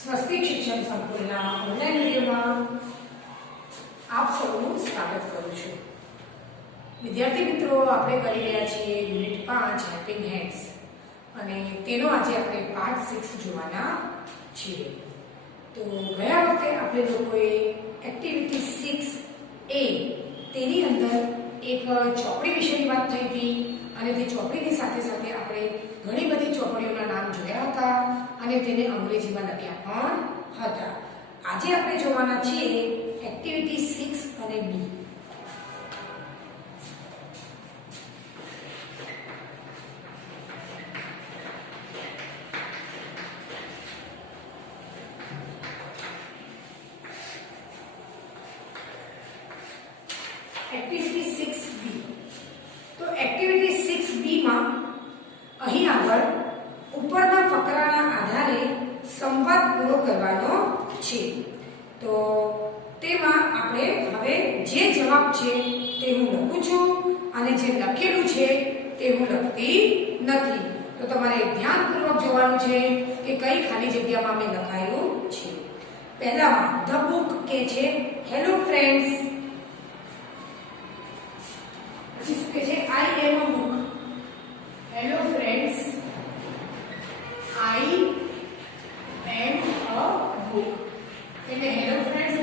સ્વસ્તિક શિક્ષણ સંકુલના ઓનલાઈન વિડીયોમાં આપ સૌનું સ્વાગત કરું છું। વિદ્યાર્થી મિત્રો, આપણે કરી રહ્યા છીએ યુનિટ 5 હેલ્પિંગ હેન્ડ્સ અને તેનો આજે આપણે પાર્ટ 6 જોવાના છીએ। તો ગયા વખતે આપણે લોકોએ એક્ટિવિટી 6A તેની અંદર એક ચોપડી વિશેની વાત થઈ હતી અને તે ચોપડીની સાથે સાથે આપણે ઘણી બધી ચોપડીઓના નામ જોયા હતા અને તેને અંગ્રેજીમાં લખ્યા પણ હતા। આજે આપણે જોવાના છીએ એક્ટિવિટી 6 અને B। Activity 6B। તો એક્ટિવિટી 6B માં અહીં આગળ ઉપરના ફકરાના આધારે સંવાદ પૂરો કરવાનો છે। તો તેમાં આપણે હવે જે જવાબ છે તે હું લખું છું અને જે લખેલું છે તે હું લખતી નથી। તો તમારે ધ્યાનપૂર્વક જોવાનું છે કે કઈ ખાલી જગ્યામાં મેં લખાયું છે। પહેલામાં ધ બુક કે છે હેલો ફ્રેન્ડ્સ, પછી શું કહે છે I am a book, hello friends I am a book। એટલે હેલો ફ્રેન્ડ્સ,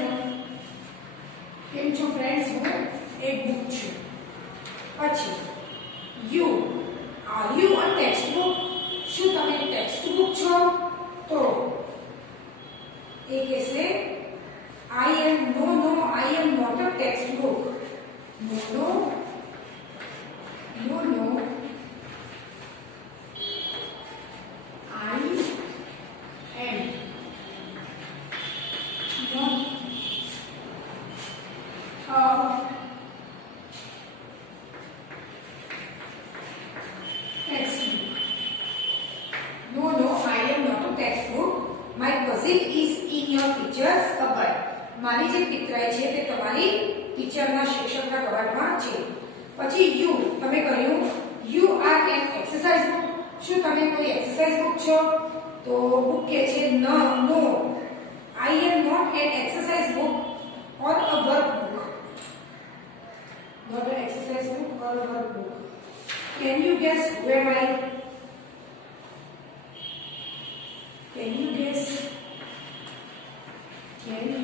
કેમ છો ફ્રેન્ડ્સ, હું એક બુક છું। પછી you are you a text book, શું તમે ટેક્સ્ટ બુક છો? તો એ કહેશે I am no I am not a text book, no મારી જે પિતરાઈ છે તે તમારી ટીચરના શિક્ષકના કબાટમાં છે। પછી યુ, તમે કહ્યું you are an exercise book, શું તમે કોઈ એક્સરસાઇઝ બુક છો? તો બુક કહે છે no I am not an exercise book or a work book, not an exercise book or a work book. Can you guess who am I? Can you guess? Can you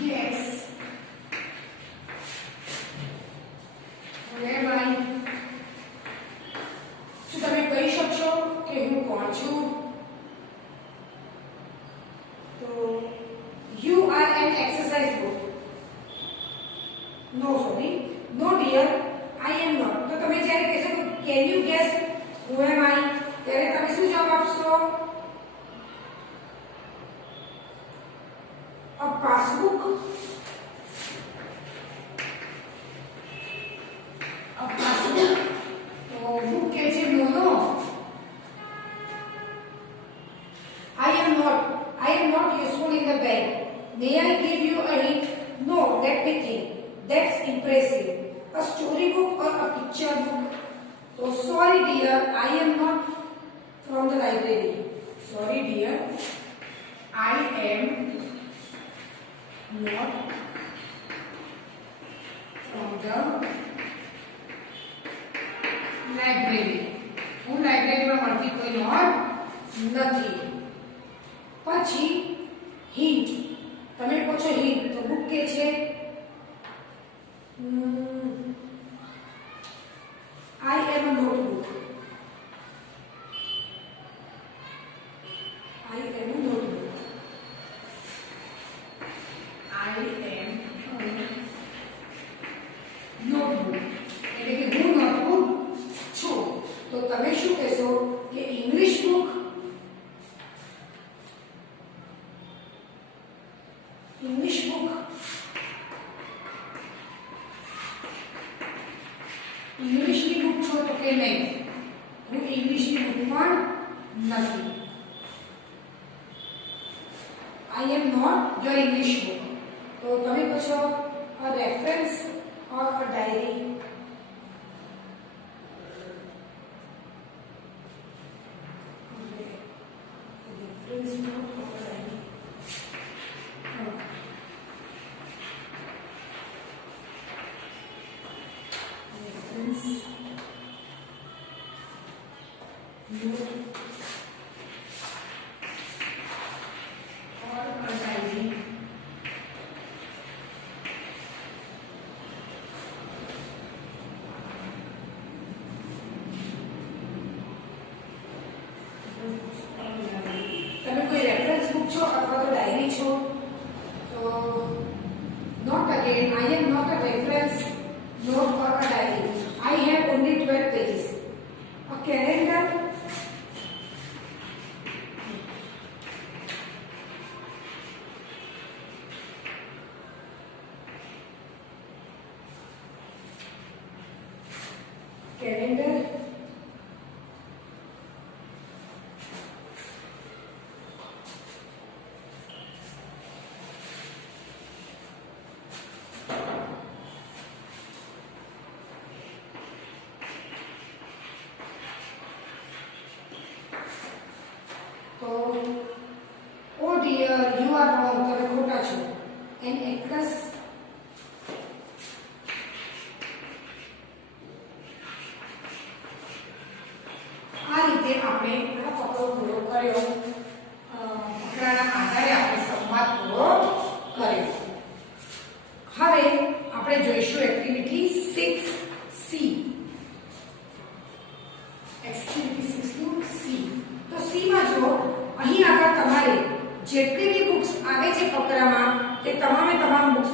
guess who am I? શું તમે કહી શકશો કે હું કોણ છું? તો you are an exercise book. No, sorry. No dear, I am not. તો તમે જ્યારે કહેશો can you guess who am I? ત્યારે તમે શું જવાબ આપશો? A passbook, a passbook। तो book के जे no I am not useful in the bank। May I give you a hint? No, let me think, that's impressive। A storybook or a picture book? So sorry dear, I am not from the library। Sorry dear, I am not from the library। હું લાઇબ્રેરીમાં મળતી કોઈ નોટ નથી। પછી હિન્ટ, તમે કહો છો હિન્ટ, તો બુક કે છે I am a notebook, I am a notebook, I am notebook। એટલે કે હું નોટબુક છું। તો તમે શું કહેશો કે ઇંગ્લિશ બુક, ઇંગ્લિશ બુક, ઇંગ્લિશની બુક છો? તો કે નહીં, હું ઇંગ્લિશની બુક પણ નથી। I am not your English book। તો તમે કહો છો a reference or a diary।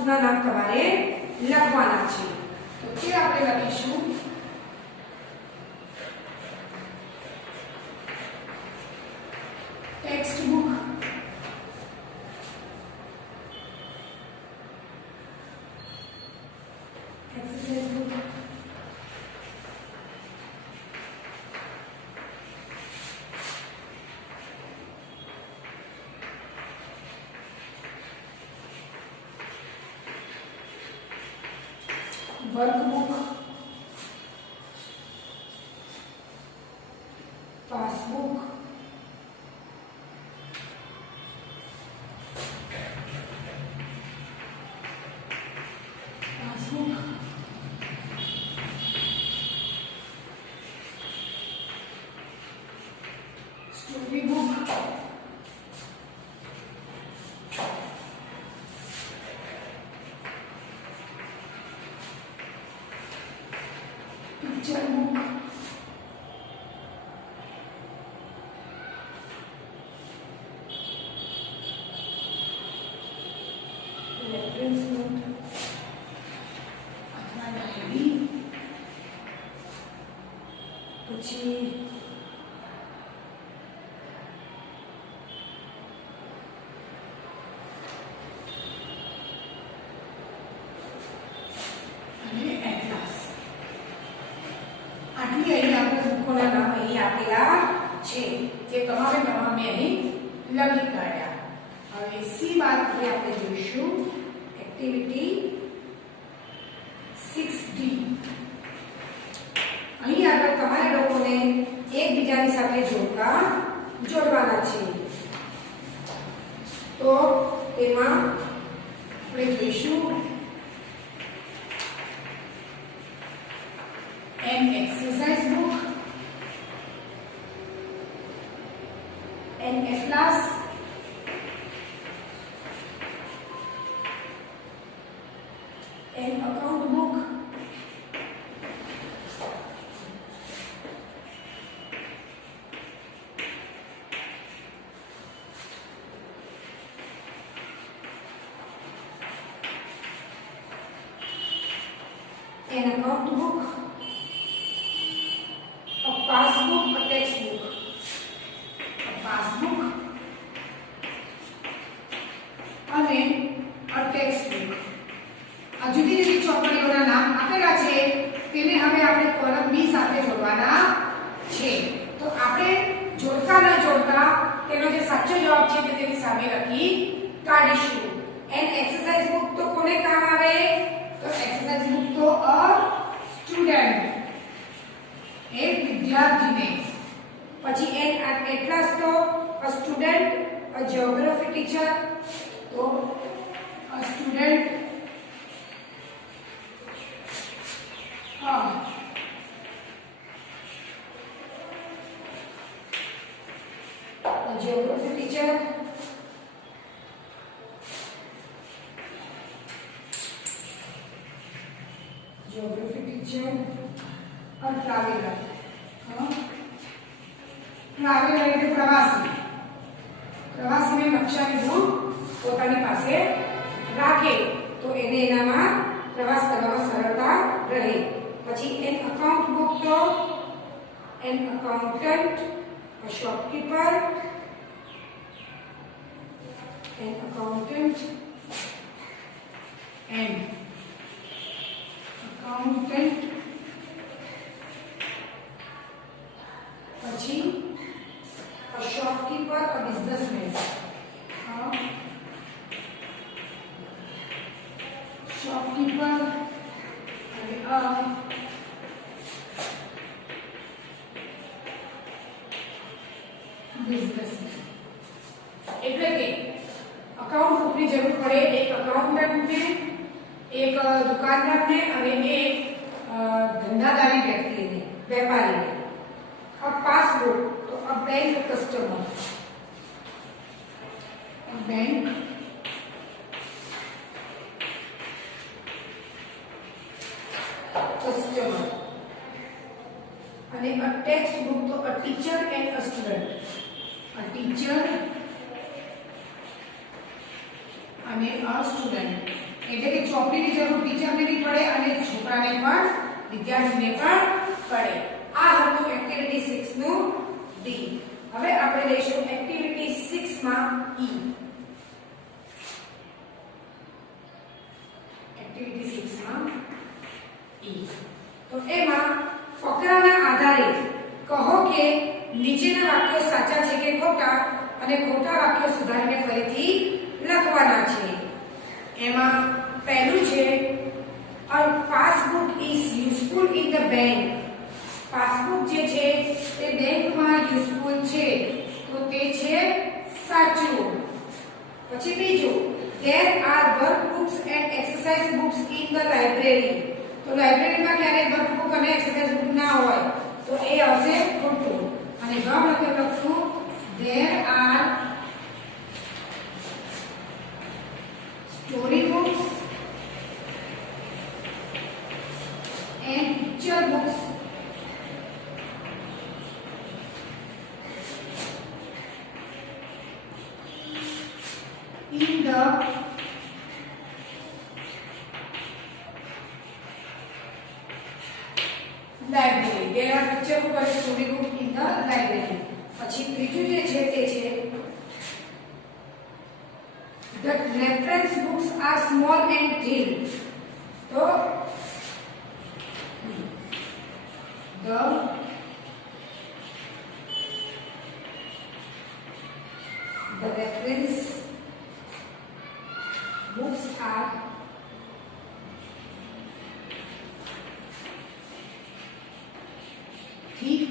બુક્સના નામ તમારે લખવાના છે. તો તે આપણે લખીશું text book, exercise book, workbook, passbook, story book, picture book, reference note અથવા ડાયરી, પછી આટલી અહીં આપણે બુકોના નામ અહીં આપેલા છે જે તમામે અહીં લખી કાઢ્યા. હવે સી બાદથી આપણે જોઈશું એક્ટિવિટી 6D. અહીં આગળ તમારે લોકોને એકબીજાની સાથે જોડવાના છે. તો તેમાં આપણે જોઈશું an exercise book, an atlas, an account book, an account book, a passbook, a textbook, a passbook અને a textbook. આ જુદી જુદી ચોપડીઓના નામ આપેલા છે તેને હવે આપણે કોલમ બી સાથે જોડવાના છે. તો આપણે જોડતા ન જોડતા તેનો જે સાચો જવાબ છે તે તેની સામે લખી કાઢીશું. એન એક્સરસાઇઝ બુક તો કોને કામ આવે? તો એક્સરસાઇઝ બુક તો અ સ્ટુડન્ટ, એક વિદ્યાર્થીને. પછી એન એટલાસ તો a student, a geography teacher, તો અ સ્ટુડન્ટ geography teacher, और traveler. ट्रैवलर એટલે પ્રવાસી. પ્રવાસીને નકશાની બુક પોતાની પાસે રાખે તો એને એનામાં પ્રવાસ કરવામાં સરળતા રહે. પછી એન અકાઉન્ટ બુક તો an accountant, a shopkeeper, an accountant, and accountant. પછી a shopkeeper, a businessman, shopkeeper and a businessman. એટલે કે અકાઉન્ટ બુકની જરૂર પડે એક અકાઉન્ટન્ટને, એક દુકાનદારને અને એક ધંધાદારી વ્યક્તિને, વેપારીને. a passbook તો a bank customer, a bank customer. અને a textbook તો a teacher and a student, a teacher અને a student. એટલે કે ચોપડીની જરૂર ટીચરને બી પડે અને છોકરાને પણ વિદ્યાર્થીને પણ પડે. આ હતું એક્ટિવિટી 6 નું ડી. હવે આપણે લઈશું એક્ટિવિટી 6 માં ઈ. એક્ટિવિટી 6 માં ઈ. તો એમાં ફકરાના આધારે કહો કે નીચેના વાક્યો સાચા છે કે ખોટા અને ખોટા વાક્યો સુધારીને ફરીથી લખવાના છે. એમાં પહેલું છે a passbook is useful in the bank. Passbook જે છે તે બેંકમાં યુઝફુલ છે તો તે છે સાચું. પછી બીજું there are workbooks and exercise books in the library. તો લાઇબ્રેરીમાં ક્યારેય વર્કબુક અને એક્સરસાઇઝ બુક ના હોય તો એ આવશે ખોટું. અને જવાબ લખશું there are story books and picture books in the library. There are picture book and story book in the library. પછી ત્રીજું જે છે તે છે the reference books are small and thin. તો the reference books are thick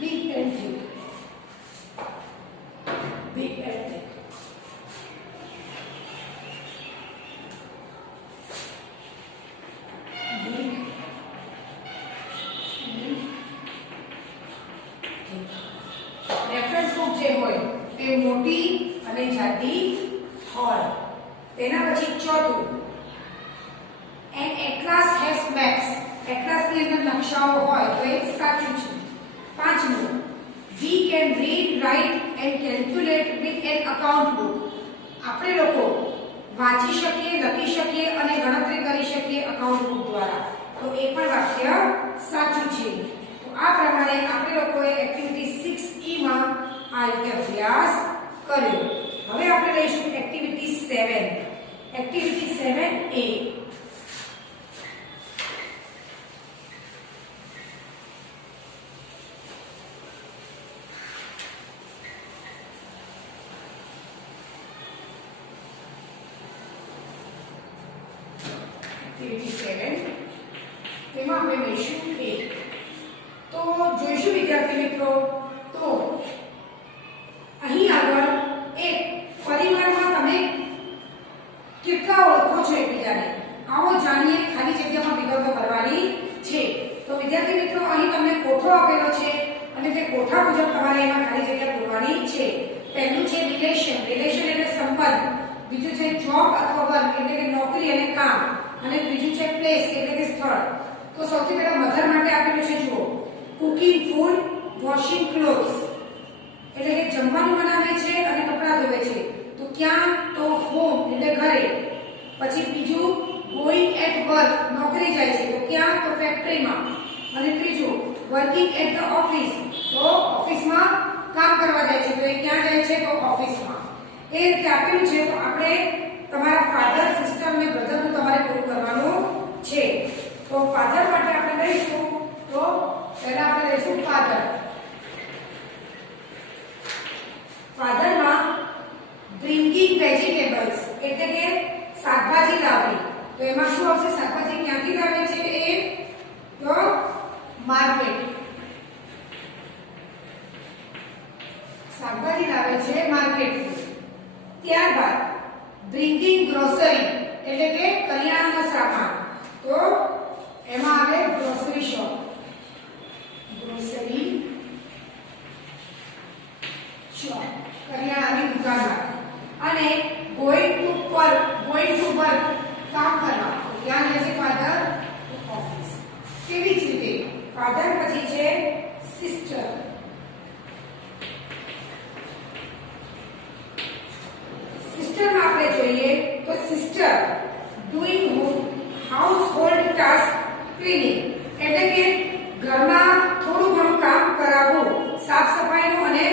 big and thick. Big and thick. Big and thick. Reference book જે હોય તે મોટી અને જાડી હોય. તેના પછી ચોથું an atlas has maps. atlas ની અંદર નકશાઓ હોય તો એ સાચું છે. પાંચમું we can read write and calculate with an account book. આપણે લોકો વાંચી શકીએ લખી શકીએ અને ગણતરી કરી શકીએ અકાઉન્ટ બુક દ્વારા. તો એ પણ વાક્ય સાચું છે. તો આ પ્રમાણે આપણે લોકોએ એક્ટિવિટી 6E માં આ રીતે અભ્યાસ કર્યો. હવે આપણે લઈશું એક્ટિવિટી 7. Activity 7A. એક્ટિવિટી 7 તેમાં આપણે લઈશું A. તો જોઈશું વિદ્યાર્થી મિત્રો તો અહીં આગળ એક પરિવારમાં તમે કેટલા ઓળખો છો એકબીજાને આવો જાણીએ. ખાલી જગ્યામાં વિગતો ભરવાની છે. તો વિદ્યાર્થી મિત્રો અહીં તમને કોઠો આપેલો છે અને તે કોઠા મુજબ તમારે એમાં ખાલી જગ્યા પૂરવાની છે. પહેલું છે રિલેશન. રિલેશન એટલે સંબંધ. બીજું છે જોબ અથવા વર્ક એટલે કે નોકરી અને કામ. અને ત્રીજું છે પ્લેસ એટલે કે સ્થળ. તો સૌથી પહેલા મધર માટે આપેલું છે જુઓ કુકિંગ ફૂડ વોશિંગ ક્લોથ્સ એટલે કે જમવાનું બનાવે છે અને કપડાં ધોવે છે. તો ક્યાં તો હોમ એટલે ઘરે. પછી બીજું ગોઈંગ એટ વર્ક નોકરી જાય છે તો ક્યાં તો ફેક્ટરીમાં. અને ત્રીજું વર્કિંગ એટ ધ ઓફિસ તો ઓફિસમાં કામ કરવા જાય છે તો એ ક્યાં જાય છે તો ઓફિસમાં. એ રીતે આપેલું છે. તો આપણે તમારા ફાધર સિસ્ટર ને બ્રધરનું તમારે પૂરું કરવાનું છે. તો ફાધર માટે આપણે લઈશું તો પહેલા આપણે લઈશું ફાધર. ફાધરમાં બ્રિંગિંગ વેજીટેબલ્સ એટલે કે શાકભાજી લાવવી. તો એમાં શું આવશે? શાકભાજી ક્યાંથી લાવે છે એ તો માર્કેટ. શાકભાજી લાવે છે માર્કેટથી. ત્યારબાદ બ્રિંગિંગ ગ્રોસરી એટલે કે કરિયાણાનો સામાન. તો એમાં આવે ગ્રોસરી શોપ. ગ્રોસરી શોપ કરિયાણાની દુકાન. અને ગોઈંગ ટુ વર્ક કામ કરવા. તો ક્યાં જાય છે ફાધર? ઓફિસ. કેવી જ રીતે ફાધર પછી છે સિસ્ટર. જોઈએ તો sister doing household task cleaning એટલે કે ઘરમાં થોડું ઘણું કામ કરાવવું, સાફ સફાઈનું અને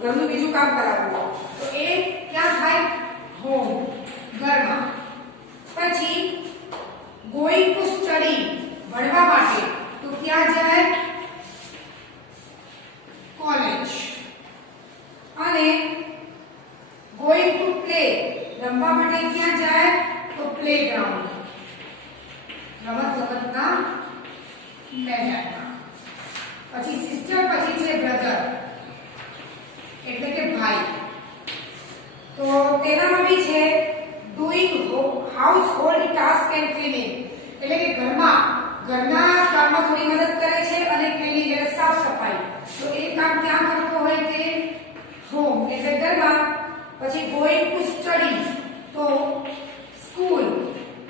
ઘરનું બીજું કામ કરાવવું. તો એ ક્યાં થાય? હોમ, ઘરમાં. પછી ગોઈંગ ટુ સ્ટડી ભણવા માટે તો ક્યાં જાય? કોલેજ. અને ગોઈંગ ટુ પ્લે રમવા માટે ક્યાં જાય? તો પ્લેગ્રાઉન્ડ, રમતગમતના મેદાનમાં. પછી સિસ્ટર પછી છે બ્રધર એટલે કે ભાઈ. તો તેનામાં બી છે doing household task and cleaning એટલે કે ઘરના કામમાં થોડી મદદ કરે છે અને ક્લીનિંગ એટલે સાફ સફાઈ. તો એ કામ ક્યાં કરતો હોય? તે હોમ એટલે ઘરમાં. પછી ગોઈંગ ટુ સ્ટડી તો સ્કૂલ,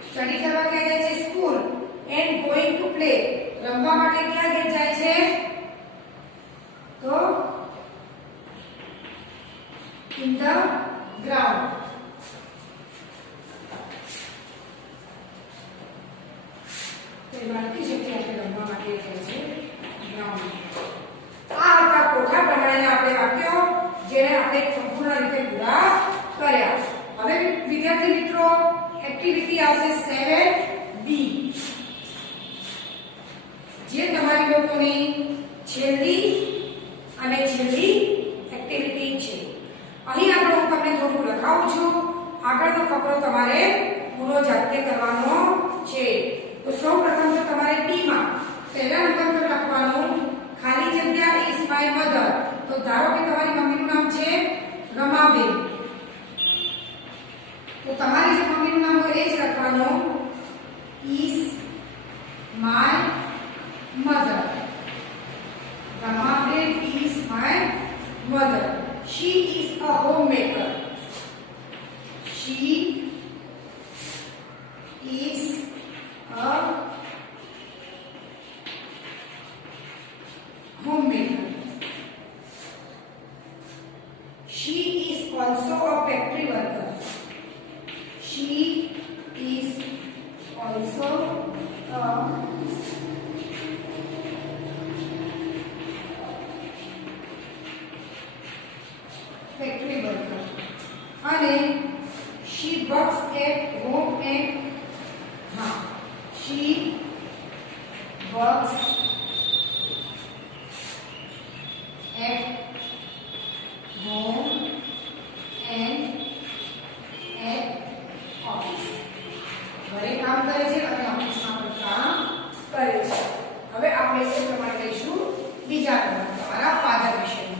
સ્ટડી કરવા ક્યાં જાય છે? School. And going to play રમવા માટે ક્યાં જાય છે? તો in the ground. લખી શકીએ આપણે રમવા માટે જાય છે ગ્રાઉન્ડ. આ હતા કોઠા પ્રમાણેના આપણે વાક્યો જેને આપણે સંપૂર્ણ રીતે પૂરા કર્યા. હવે વિદ્યાર્થી મિત્રો એક્ટિવિટી આવશે 7B જે તમારી લોકોની છેલ્લી એક્ટિવિટી છે. અહીં આગળ હું તમને થોડું લખાવું છું. આગળનો ફકરો તમારે પૂરો જાતે કરવાનો છે. તો સૌપ્રથમ તો તમારે ટી માં પહેલા નંબર પર લખવાનું ખાલી જગ્યા ઇઝ માય મધર. તો ધારો કે તમારી મમ્મીનું નામ છે રમાબેન, તો તમારે જે મમ્મીનું નામ હોય એ જ લખવાનું is my mother. Ramaben is my mother. She is a homemaker. She is a homemaker. She is also a factory worker. She is also a factory worker. And she works at home and she works at home and at office. ઘરે કામ કરે છે અને ઓફિસમાં પણ કામ કરે છે. હવે આપણે એ પ્રમાણે લઈશું બીજા નંબર તમારા ફાધર વિશેનું.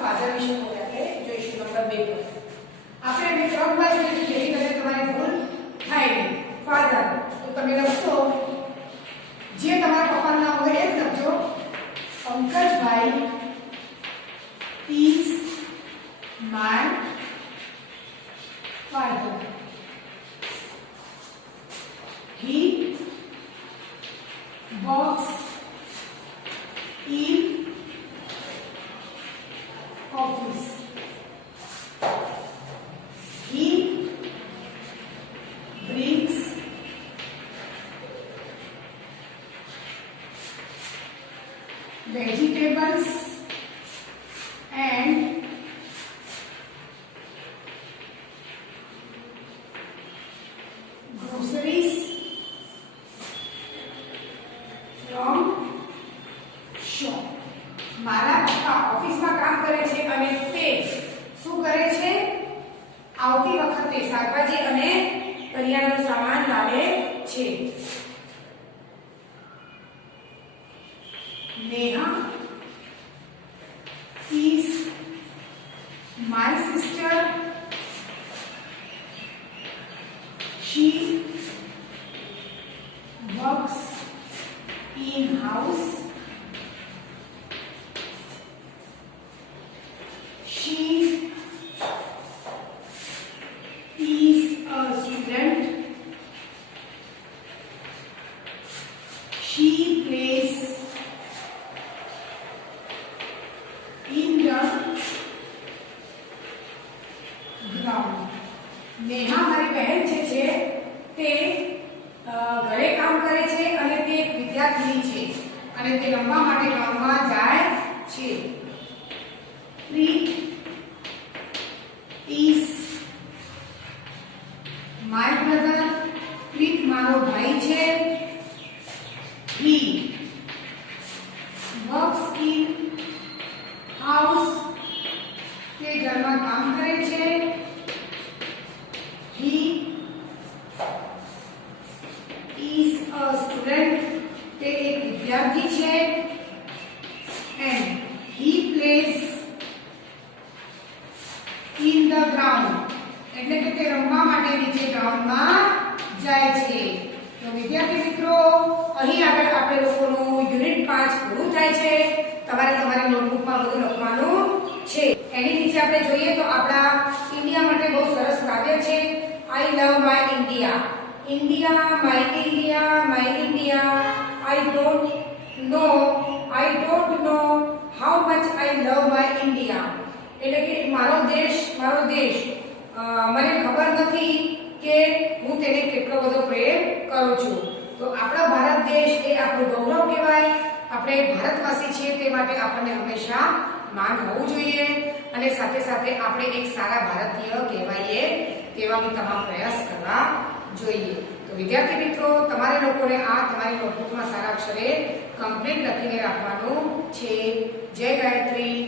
ફાધર વિશે આપણે જોઈશું નંબર 2 પર. આપણે બે ત્રણ વાર જોઈશું જેથી કરીને તમારી ભૂલ થાય નહીં. ફાધર તો તમે લખશો જે તમારા પપ્પાનું નામ હોય એ જ લખજો. Pankajbhai is my father. He works in office. He brings vegetables and groceries from shop. મારા પપ્પા ઓફિસમાં કામ કરે છે અને તે શું કરે છે? આવતી વખતે શાકભાજી અને કરિયાણાનો સામાન લાવે છે. Neha is my sister. She works in house. She is a student. She plays ઘરે કામ કરે છે અને તે એક વિદ્યાર્થીની છે અને તે રમવા માટે ગ્રાઉન્ડમાં જાય છે. પ્રીત is my brother. પ્રીત મારો ભાઈ છે. he works in house. તે ઘરમાં કામ કરે છે. he is a student. તે એક વિદ્યાર્થી છે. and he plays in the ground. એટલે કે તે રમવા માટે નીચે ગ્રાઉન્ડમાં જાય છે. તો વિદ્યાર્થી મિત્રો, અહીં આગળ આપણે લોકોનું યુનિટ 5 પૂરું થાય છે. તમારે તમારી નોટબુકમાં બધું લખવાનું છે. એની નીચે આપણે જોઈએ તો આપણા ઇન્ડિયા માટે બહુ સરસ કાવ્ય છે. I love my India. India my India I don't know how much I love my India. એટલે કે મારો દેશ મને ખબર નથી કે હું તેને કેટલો બધો પ્રેમ કરું છું. તો આપણો ભારત દેશ એ આપણું ગૌરવ કહેવાય. આપણે ભારતવાસી છીએ તે માટે આપણને હંમેશા માન હોવું જોઈએ અને સાથે સાથે આપણે એક સારા ભારતીય કહેવાઈએ તેવા તમામ પ્રયાસ કરવા જોઈએ. તો વિદ્યાર્થી મિત્રો, તમારે લોકોને આ તમારી નોટબુકમાં સારા અક્ષરે કમ્પ્લીટ લખીને રાખવાનું છે. જય ગાયત્રી.